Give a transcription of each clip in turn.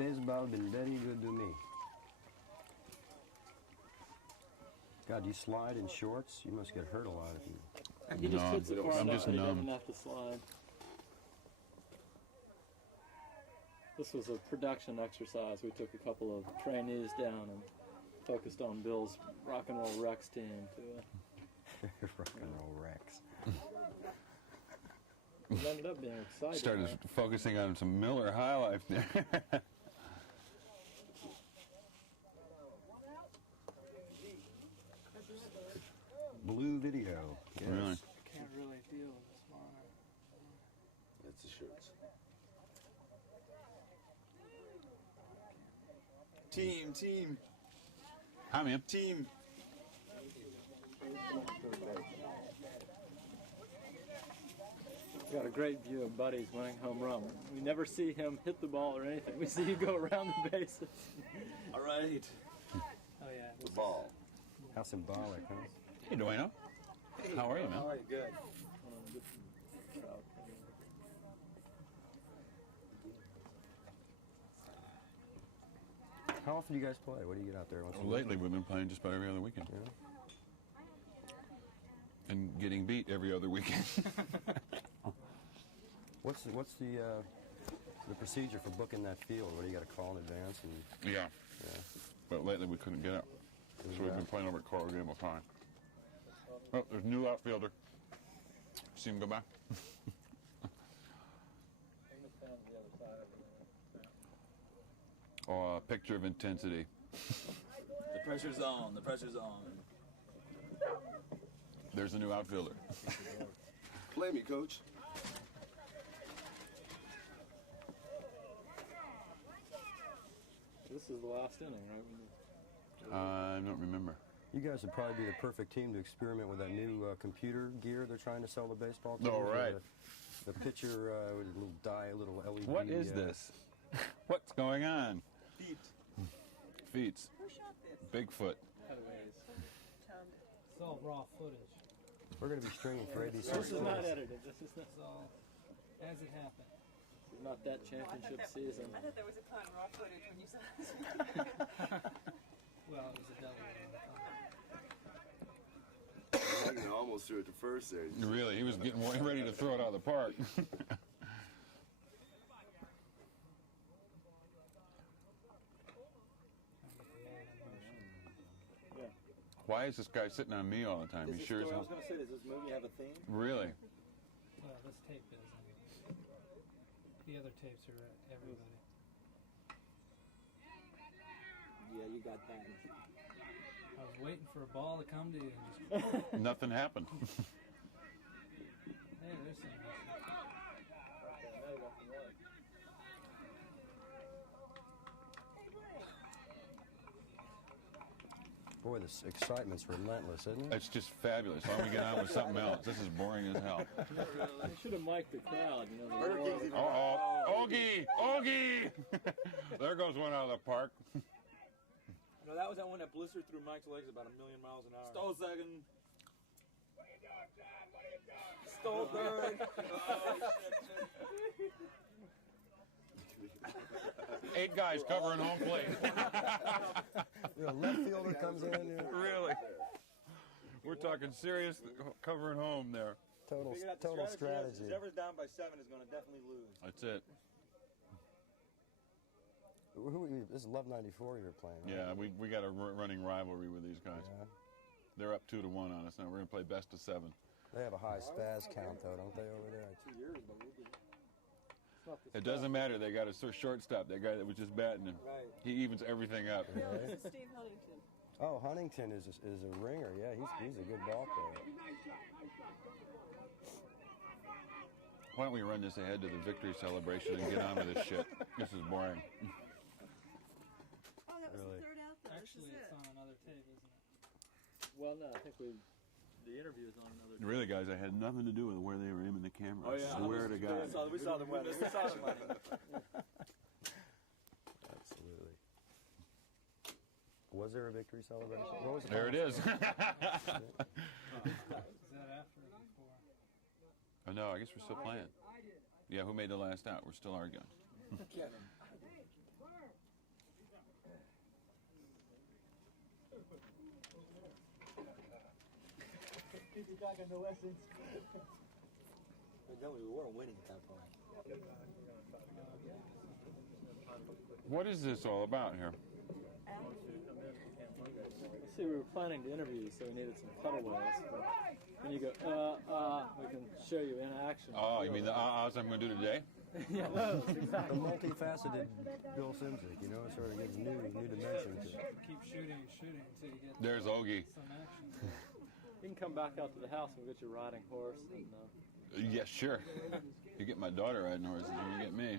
baseball been very good to me. God, you slide in shorts? You must get hurt a lot if you... He just hits it far I'm enough just that he numb. doesn't have to slide. This was a production exercise. We took a couple of trainees down and focused on Bill's rock and roll Rex team to Rock and roll Rex. it ended up being exciting. Started focusing on some Miller High Life there. Blue video. Yes. Really? I can't really deal with this monitor. That's the shirts. Team. Hi, man. Team. We got a great view of Buddy's winning home run. We never see him hit the ball or anything. We see you go around the bases. All right. Oh yeah. The ball. How symbolic, huh? Hey, Duano. How are you, man? How are you? Good. How often do you guys play? What do you get out there? Once a week? Lately, we've been playing just about every other weekend. Yeah. And getting beat every other weekend. What's the procedure for booking that field? What do you got to call in advance? And Yeah. But lately, we couldn't get up. So we've been playing over at Coral Gables High. Oh, there's a new outfielder. See him go by? Oh, a picture of intensity. The pressure's on. The pressure's on. There's a new outfielder. Play me, coach. This is the last inning, right? I don't remember. you guys would probably be the perfect team to experiment with that new computer gear they're trying to sell the baseball teams. Oh, right. The pitcher with a little a little LED. What is this? What's going on? Feet. Feet. Who shot this? Bigfoot. It's all raw footage. We're going to be streaming for ABC This is Sports. not edited. This is It's all as it happened. not that championship season. I thought there was a con raw footage when you saw this. Well, it was a double. I almost threw it to first there. Really, he was getting ready to throw it out of the park. Yeah. Why is this guy sitting on me all the time? Is He this sure as story, I was hell. going to say, does this movie have a theme? Really? Well, this tape is. The other tapes are everybody. Yeah, you got that. I was waiting for a ball to come to you and just. Nothing happened. Hey, there's some. Boy, this excitement's relentless, isn't it? It's just fabulous. Why don't we get on with something else? This is boring as hell. They should have mic'd the crowd. You know, Uh-oh. Ogie! Ogie! There goes one out of the park. No, that was that one that blistered through Mike's legs about 1,000,000 miles an hour. Stole second. What are you doing, John? What are you doing? Stole third. Oh, 8 guys covering home plate. The left fielder comes in. Really? We're talking serious covering home there. Total Figured out the is strategy. whoever's down by 7 is going to definitely lose. That's it. This is Love 94 you're playing, right? Yeah, we got a running rivalry with these guys. Yeah. They're up 2-1 on us now. We're going to play best of 7. They have a high spaz count, though, don't they, over there? 2 years, but we'll be. It doesn't matter. They got a shortstop, that guy that was just batting him. Right. He evens everything up. No, this is Steve Huntington. Oh, Huntington is a ringer. Yeah, he's a good ball player. Why don't we run this ahead to the victory celebration and get on with this shit? This is boring. Oh, that was Really? the third outfit. Actually, this it's is on another tape, isn't it? Well, no, I think the interview is on another. Really, guys, I had nothing to do with where they were aiming the camera. Oh, yeah. I swear to We God. saw the weather. We saw the money. Absolutely. Was there a victory celebration? What was There it is. Is that after or before? Oh, no, I guess we're still playing. Yeah, who made the last out? We're still arguing. Kevin. We weren't winning at that point. What is this all about here? See, we were planning to interview you, so we needed some cutaways. But when you go, we can show you in action. Oh, you mean the ahs I'm going to do today? Yeah, those, The exactly. multifaceted Bill Szymczyk, you know, it sort of gives new dimension to it. Keep shooting until you get There's Ogie. some action. You can come back out to the house and we'll get you a riding horse. And, Yeah, sure. You get my daughter riding horses, you get me.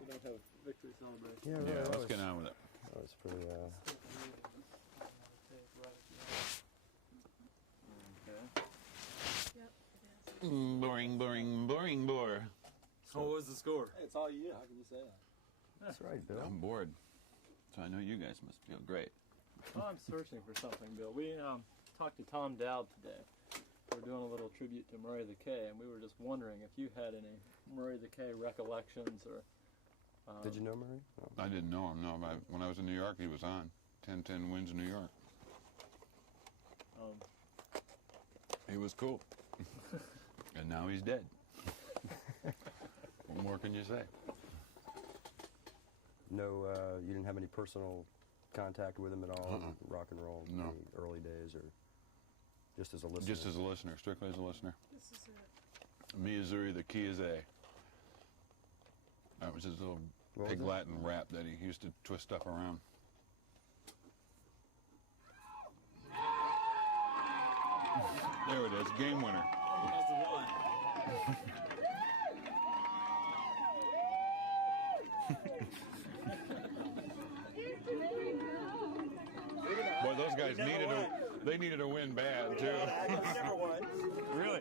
we don't have a victory celebration. Yeah, Yeah, that let's was, get on with it. that was pretty, Okay. Boring, boring, boring, bore. So what was the score? Hey, it's all you. How can you say that? that's right, Bill. I'm bored. So I know you guys must feel great. Well, I'm searching for something, Bill. We talked to Tom Dowd today. We're doing a little tribute to Murray the K, and we were just wondering if you had any Murray the K recollections or. Did you know Murray? No. I didn't know him, no. When I was in New York, he was on. 10-10 wins in New York. He was cool. And now he's dead. What more can you say? No, you didn't have any personal contact with him at all in rock and roll No. in the early days, or just as a listener? Just as a listener, strictly as a listener. This is it. Missouri, the key is A. That was his little What was pig it? Latin rap that he used to twist stuff around. There it is, game winner. That's the one. Boy, those guys needed a win bad too. Never won. Really?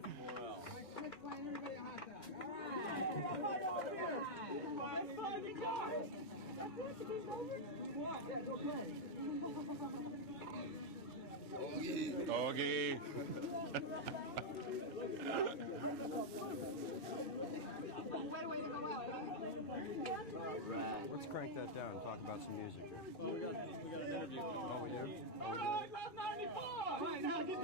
Ogie. Let's crank that down and talk about some music here. Well, we got an interview. Oh, we do? All right, love 94! All right, now get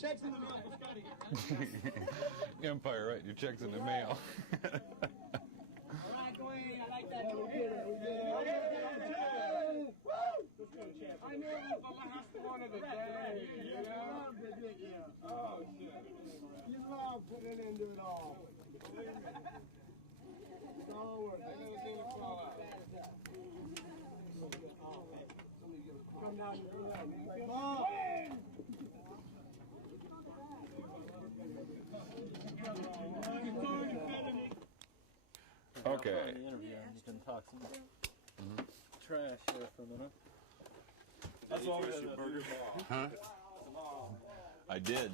Checks in the mail for Scotty. Empire, right? Your check's in the mail. I knew it was the last one of the day, you know? Oh, shit. You love putting into it all. It's all worth it. Everything will fall out. Come down and do that, man. Ball! Okay. On the interview, and you can talk some trash here for a minute. That's all we should burger. Huh? I did.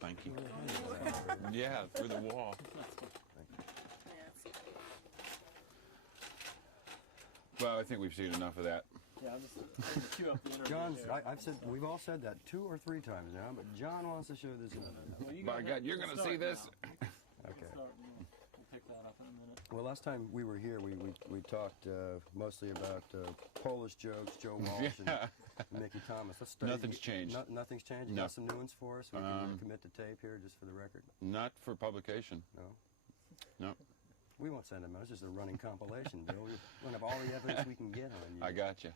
Thank you. Yeah, through the wall. Well, I think we've seen enough of that. Yeah, I'm just cue up the interview. John's, here. I've said, we've all said that 2 or 3 times now, but John wants to show this interview. Well, you By go God, ahead. you're We'll going to start see this. now. Okay. Start, and we'll pick that up in a minute. Well, last time we were here, we talked mostly about Polish jokes, Joe Walsh Yeah. and Mickey Thomas. Let's start. Nothing's changed. Nothing's changed. You No. got some new ones for us? We can commit to tape here just for the record. Not for publication. No? No. We won't send them out. It's just a running compilation, Bill. We want to have all the evidence we can get on you. I got you.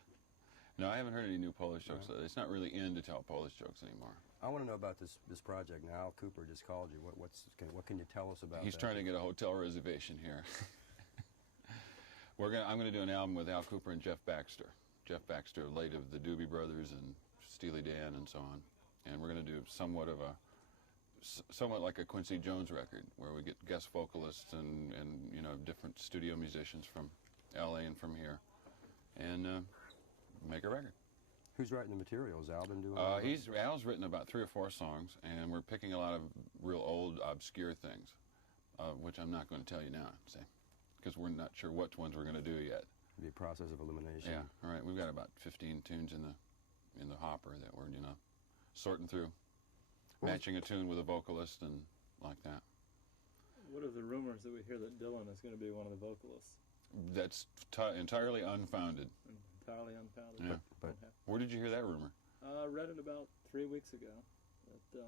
No, I haven't heard any new Polish jokes. It's not really in to tell Polish jokes anymore. I want to know about this project now. Al Cooper just called you. What can you tell us about He's that? trying to get a hotel reservation here. I'm going to do an album with Al Cooper and Jeff Baxter. Jeff Baxter, late of the Doobie Brothers and Steely Dan and so on. And we're going to do somewhat of a somewhat like a Quincy Jones record, where we get guest vocalists and you know, different studio musicians from L.A. and from here, and make a record. Who's writing the material? Has Al been doing all that? Al's written about 3 or 4 songs, and we're picking a lot of real old, obscure things, which I'm not going to tell you now, see, because we're not sure which ones we're going to do yet. It'll be a process of elimination. Yeah, all right. We've got about 15 tunes in the hopper that we're, you know, sorting through, matching a tune with a vocalist and like that. What are the rumors that we hear that Dylan is going to be one of the vocalists? That's entirely unfounded. Entirely unfounded. Yeah. But Where did you hear that rumor? I read it about 3 weeks ago. That,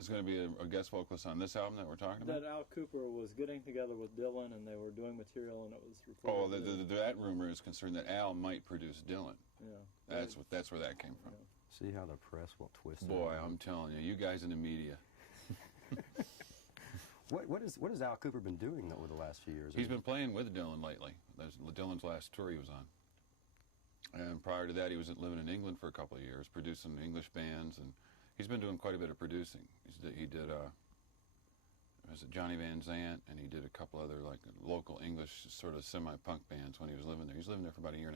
It's going to be a guest vocalist on this album that we're talking about? that Al Cooper was getting together with Dylan and they were doing material and it was Oh, reported. that rumor is concerned that Al might produce Dylan. Yeah. That's where that came from. see how the press will twist it. Boy, I'm telling you, you guys in the media. What has Al Cooper been doing though over the last few years? He's been playing with Dylan lately. That's Dylan's last tour he was on. And prior to that, he was living in England for a couple of years, producing English bands, and he's been doing quite a bit of producing. He did was it Johnny Van Zant, and he did a couple other like local English sort of semi-punk bands when he was living there. He was living there for about 1.5 years.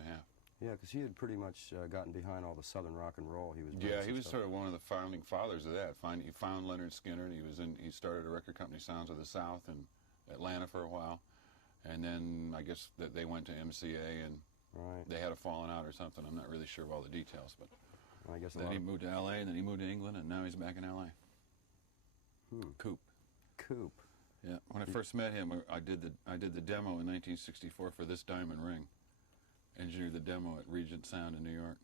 Yeah, because he had pretty much gotten behind all the Southern rock and roll. He was doing Yeah, some he was stuff. sort of one of the founding fathers of that. He found Leonard Skinner, and he started a record company, Sounds of the South, in Atlanta for a while, and then I guess that they went to MCA and Right. they had a falling out or something. I'm not really sure of all the details, but I guess a then lot he of moved to L.A. and then he moved to England, and now he's back in L.A. Coop. Coop. Yeah. When I first met him, I did the demo in 1964 for This Diamond Ring. Engineered the demo at Regent Sound in New York.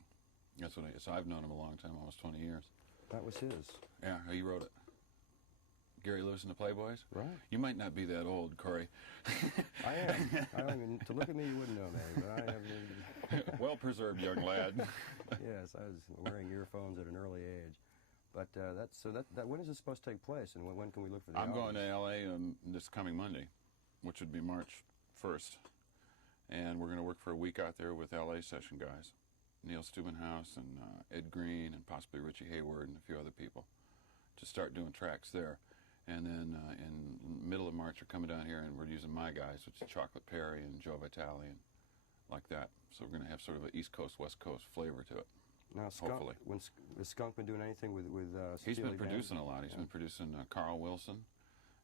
That's what so I've known him a long time, almost 20 years. That was his. Yeah, he wrote it. Gary Lewis and the Playboys? Right. You might not be that old, Corey. I am. I don't even, to look at me, you wouldn't know me, but I have. Well-preserved young lad. Yes, I was wearing earphones at an early age. But when is this supposed to take place, and when can we look for the I'm albums? going to L.A. This coming Monday, which would be March 1st. And we're going to work for a week out there with L.A. session guys. Neil Steubenhouse and Ed Green and possibly Richie Hayward and a few other people to start doing tracks there. And then in middle of March, we're coming down here and we're using my guys, which is Chocolate Perry and Joe Vitale and like that. So we're going to have sort of an East Coast, West Coast flavor to it. Now, Skunk, hopefully. Has Skunk been doing anything with He's Steely been Dan? producing a lot. He's been producing Carl Wilson,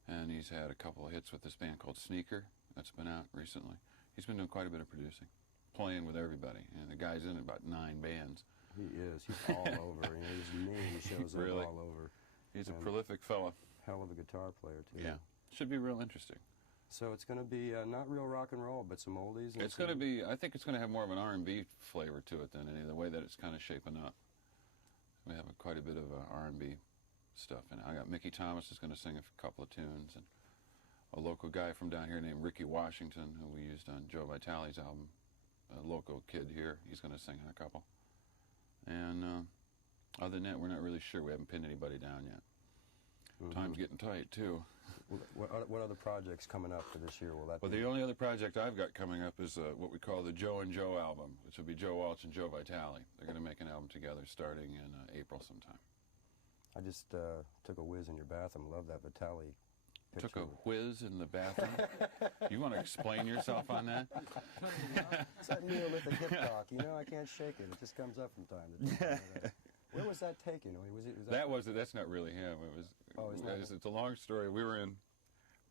and he's had a couple of hits with this band called Sneaker that's been out recently. He's been doing quite a bit of producing, playing with everybody. And the guy's in about 9 bands. He is. He's all over. You know, his name shows up Really? all over. He's a And prolific fella. hell of a guitar player, too. Yeah. Should be real interesting. So it's going to be not real rock and roll, but some oldies. And It's going to be, I think it's going to have more of an R&B flavor to it than any the way that it's kind of shaping up. We have quite a bit of R&B stuff in it. I got Mickey Thomas is going to sing a couple of tunes, and a local guy from down here named Ricky Washington, who we used on Joe Vitale's album, a local kid here, he's going to sing on a couple. And other than that, we're not really sure. We haven't pinned anybody down yet. Time's getting tight, too. What other projects coming up for this year? Will that Well, be? the only other project I've got coming up is what we call the Joe and Joe album, which will be Joe Walsh and Joe Vitale. They're going to make an album together starting in April sometime. I just took a whiz in your bathroom. Love that Vitale picture. Took a whiz in the bathroom. You want to explain yourself on that? It's that Neolithic hip talk. You know, I can't shake it. It just comes up from time to time. Where was that taken? I mean, was that That's not really him. It was. Oh, it's not him. It's a long story. We were in.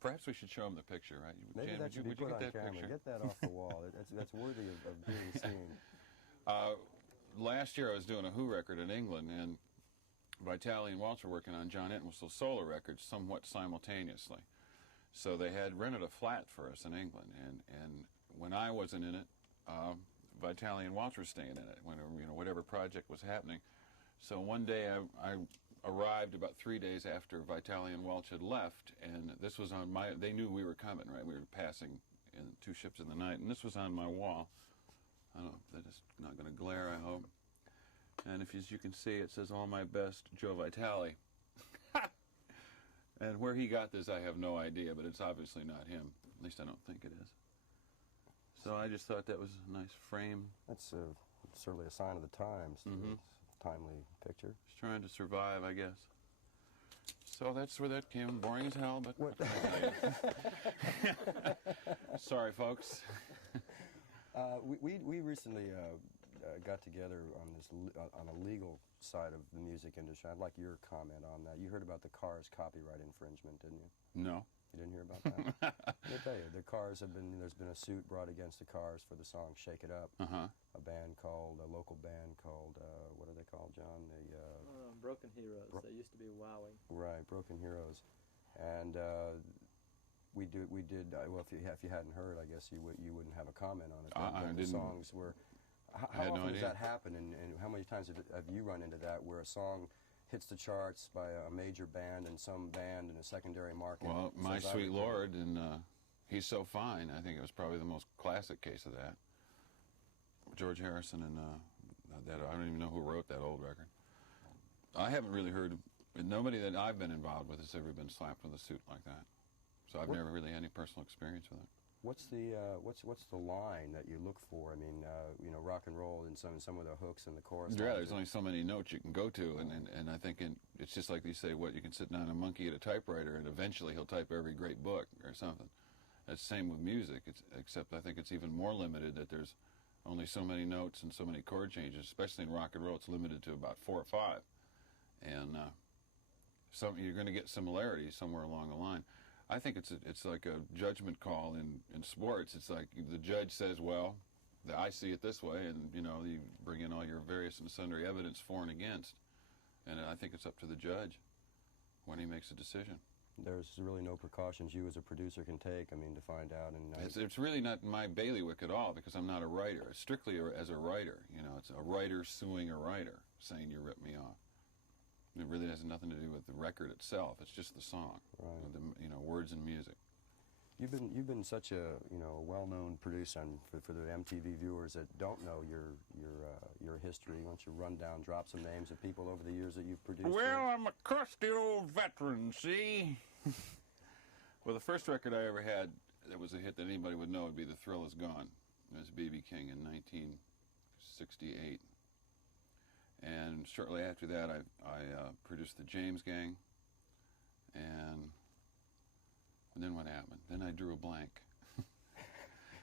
Perhaps we should show him the picture, right? Maybe Jan, that should be would you put get on that camera. picture? Get that off the wall. That's worthy of being seen. Last year I was doing a Who record in England, and Vitale and Walsh were working on John Entwistle's solo records somewhat simultaneously. So they had rented a flat for us in England, and when I wasn't in it, Vitale and Walsh were staying in it when whatever project was happening. So one day I arrived about 3 days after Vitale and Walsh had left, and this was on my. They knew we were coming, right? We were passing in 2 ships in the night, and this was on my wall. I don't know, that is not going to glare, I hope. And as you can see, it says, "All my best, Joe Vitale." And where he got this, I have no idea, but it's obviously not him. At least I don't think it is. So I just thought that was a nice frame. That's certainly a sign of the times. Mhm. It's a timely picture. Just trying to survive, I guess. So that's where that came. Boring as hell, but What? sorry, folks. We recently got together on this on a legal side of the music industry. I'd like your comment on that. You heard about the Cars copyright infringement, didn't you? No. You didn't hear about that? Let me tell you, the Cars have been. There's been a suit brought against the Cars for the song "Shake It Up." A local band called, what are they called, John? Broken Heroes. They used to be Wowie. Right, Broken Heroes, and we did. Well, if you hadn't heard, I guess you wouldn't have a comment on it. I the didn't. Songs were. How often does that happen, and how many times have you run into that, where a song hits the charts by a major band and some band in a secondary market? Well, My Sweet Lord and He's So Fine, I think it was probably the most classic case of that. George Harrison and that, I don't even know who wrote that old record. I haven't really heard, nobody that I've been involved with has ever been slapped with a suit like that. So I've never really had any personal experience with it. What's the line that you look for? I mean, rock and roll and some of the hooks and the chorus. Yeah, there's only so many notes you can go to, and I think it's just like you say, you can sit down a monkey at a typewriter, and eventually he'll type every great book or something. That's the same with music, except I think it's even more limited, that there's only so many notes and so many chord changes, especially in rock and roll. It's limited to about 4 or 5, and you're going to get similarities somewhere along the line. I think it's like a judgment call in sports. It's like the judge says, well, I see it this way, and you bring in all your various and sundry evidence for and against, and I think it's up to the judge when he makes a decision. There's really no precautions you as a producer can take, to find out. And it's really not my bailiwick at all, because I'm not a writer. It's strictly as a writer. It's a writer suing a writer, saying you ripped me off. It really has nothing to do with the record itself. It's just the song, right. The words and music. You've been such a well-known producer, and for the MTV viewers that don't know your history, why don't you drop some names of people over the years that you've produced? Well, I'm a crusty old veteran, see. Well, the first record I ever had that was a hit that anybody would know would be "The Thrill Is Gone." It was B.B. King in 1968. And shortly after that, I produced the James Gang, and then what happened? Then I drew a blank.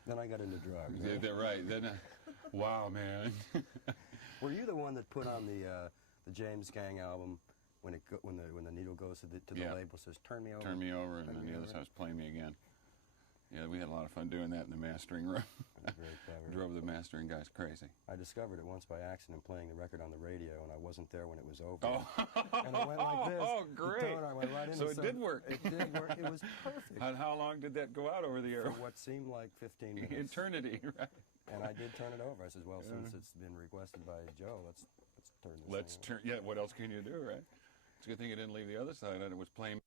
Then I got into drugs. Yeah, they're right. Then, wow, man. Were you the one that put on the James Gang album when the needle goes to the label, says "Turn me over"? Turn me over, and then the other side was "Play me again." Yeah, we had a lot of fun doing that in the mastering room. Very clever. Drove the mastering guys crazy. I discovered it once by accident playing the record on the radio, and I wasn't there when it was over. Oh. And it went like this. Oh, great. I went right into it did work. It did work. It was perfect. And how long did that go out over the air? For what seemed like 15 minutes. Eternity, right? And I did turn it over. I said, well, since it's been requested by Joe, let's turn this thing over. Yeah, what else can you do, right? It's a good thing you didn't leave the other side, and it was playing.